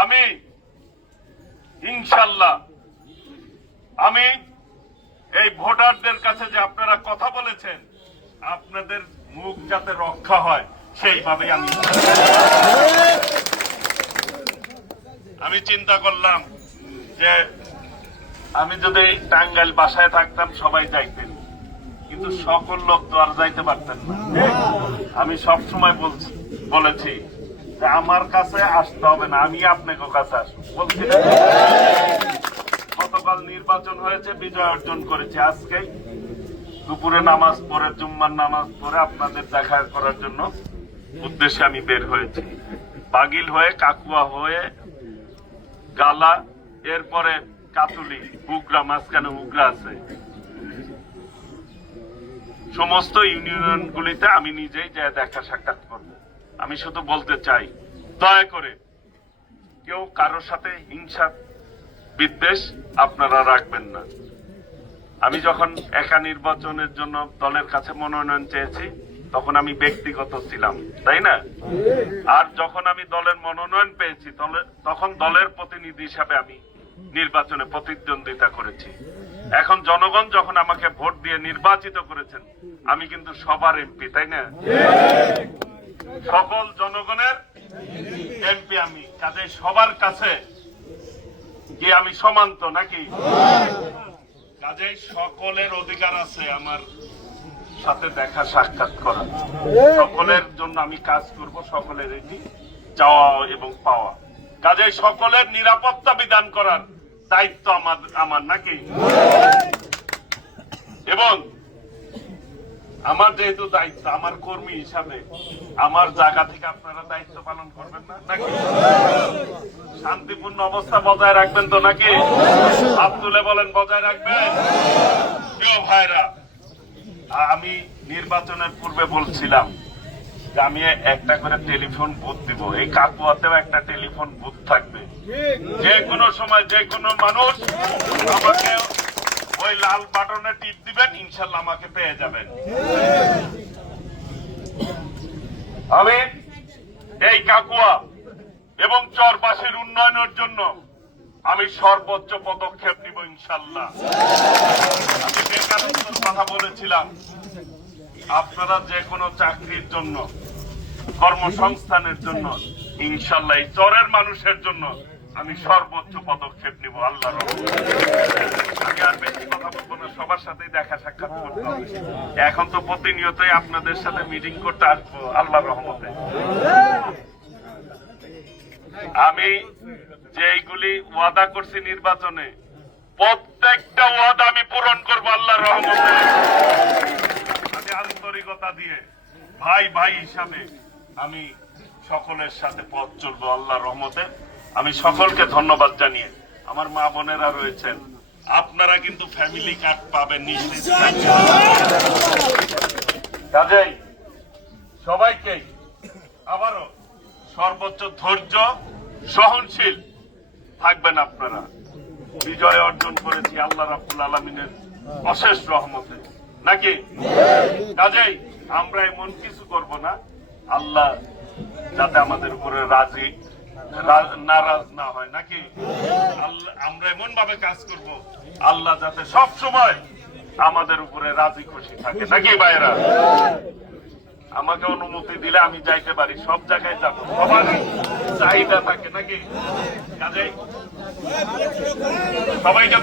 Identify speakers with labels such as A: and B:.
A: আমি, ইনশাল্লাহ, আমি এই ভোটারদের কাছে যে আপনারা কথা বলেছেন, আপনাদের মুখ যাতে রক্ষা হয় সেইভাবে আমি আমি চিন্তা করলাম যে আমি যদি টাঙ্গাইল বাসায় থাকতাম, সবাই যাইতেন। কিন্তু সকল লোক তো আর যাইতে পারতেন না। আমি সব সময় বলছি, বলেছি যে আমার কাছে আসতে হবে না, আমি আপনাকে কাছে আসব। বলছি গতকাল নির্বাচন হয়েছে, বিজয় অর্জন করেছি। আজকে দুপুরে নামাজ পড়ে, জুম্মার নামাজ পড়ে আপনাদের দেখা করার জন্য উদ্দেশ্যে আমি বের হয়েছি। বাগিল হয়ে, কাকুয়া হয়ে, গালা, এরপরে কাতুলি বুগরা মাঝখানে উগরা আছে। সমস্ত ইউনিয়ন গুলিতে আমি নিজেই যে দেখা সাক্ষাৎ করব। আমি শুধু বলতে চাই, দয়া করে কেউ কারোর সাথে হিংসা, বিদ্বেষ আপনারা রাখবেন না। আমি যখন একা নির্বাচনের জন্য দলের কাছে মনোনয়ন চেয়েছি, তখন আমি ব্যক্তিগত ছিলাম, তাই না? আর যখন আমি দলের মনোনয়ন পেয়েছি তখন দলের প্রতিনিধি হিসাবে আমি নির্বাচনে প্রতিদ্বন্দ্বিতা করেছি। এখন জনগণ যখন আমাকে ভোট দিয়ে নির্বাচিত করেছেন, আমি কিন্তু সবার এমপি, তাই না? সকল জনগণের এমপি আমি কাজে সবার কাছে কি আমি সমান্ত নাকি? কাজেই সকলের অধিকার আছে আমার সাথে দেখা সাক্ষাৎ করা সকলের জন্য আমি কাজ করব, সকলের এটি চাওয়া এবং পাওয়া। কাজে সকলের নিরাপত্তা বিধান করার দায়িত্ব আমার আমার নাকি? এবং আমার যেহেতু দায়িত্ব, আমার কর্মী হিসাবে, আমার জায়গা থেকে আপনারা দায়িত্ব পালন করবেন না, নাকি? শান্তিপূর্ণ অবস্থা বজায় রাখবেন তো নাকি? হাত তুলে বলেন, বজায় রাখবেন? ভাইরা, আমি নির্বাচনের পূর্বে বলছিলাম যে আমি একটা করে টেলিফোন বুথ দিব। এই কাকুয়াতেও একটা টেলিফোন বুথ থাকবে। যে কোনো সময় যে কোনো মানুষ আমাকে ওই লাল বাটনে টিপ দিবেন, ইনশাল্লাহ আমাকে পেয়ে যাবেন। আমি এই কাকুয়া এবং চরবাসীর উন্নয়নের জন্য আমি সর্বোচ্চ পদক্ষেপ নিব, ইনশাল্লাহ। আমি বেকারত্বের কথা বলেছিলাম, আপনারা যে কোনো চাকরির জন্য, কর্মসংস্থানের জন্য, ইনশাল্লাহ এই চরের মানুষের জন্য আমি সর্বোচ্চ পদক্ষেপ নিব আল্লাহ আমি আর বেশি সবার সাথেই দেখা সাক্ষাৎ করতে হবে। এখন তো প্রতিনিয়তই আপনাদের সাথে মিটিং করতে আসব আল্লাহ রহমতে। আমি যেইগুলি ওয়াদা করছি নির্বাচনে, প্রত্যেকটা ওয়াদা আমি পূরণ করব আল্লাহ রহমতে। আমি আন্তরিকতা দিয়ে, ভাই ভাই হিসাবে আমি সকলের সাথে পথ চলবো আল্লাহ রহমতে। আমি সকলকে ধন্যবাদ জানিয়ে আমার মা বোনেরা রয়েছেন আপনারা কিন্তু ফ্যামিলি কার্ড পাবেন কাজেই সবাইকেই আবারও সর্বোচ্চ ধৈর্য, সহনশীল থাকবেন আপনারা। বিজয় অর্জন করেছি আল্লাহ রাব্বুল আলমিনের অশেষ রহমতে। নাকি? কাজেই আমরা এমন কিছু করব না। আল্লাহ যাতে আমাদের উপরে রাজি নারাজ না হয়, নাকি? আমরা এমন ভাবে কাজ করব, আল্লাহ যাতে সব সময় আমাদের উপরে রাজি খুশি থাকে। নাকি ভাইরা আমাকে অনুমতি দিলে আমি যাইতে পারি, সব জায়গায় যাব। সবার চাহিদা থাকে, নাকি? কাজে সবাইকে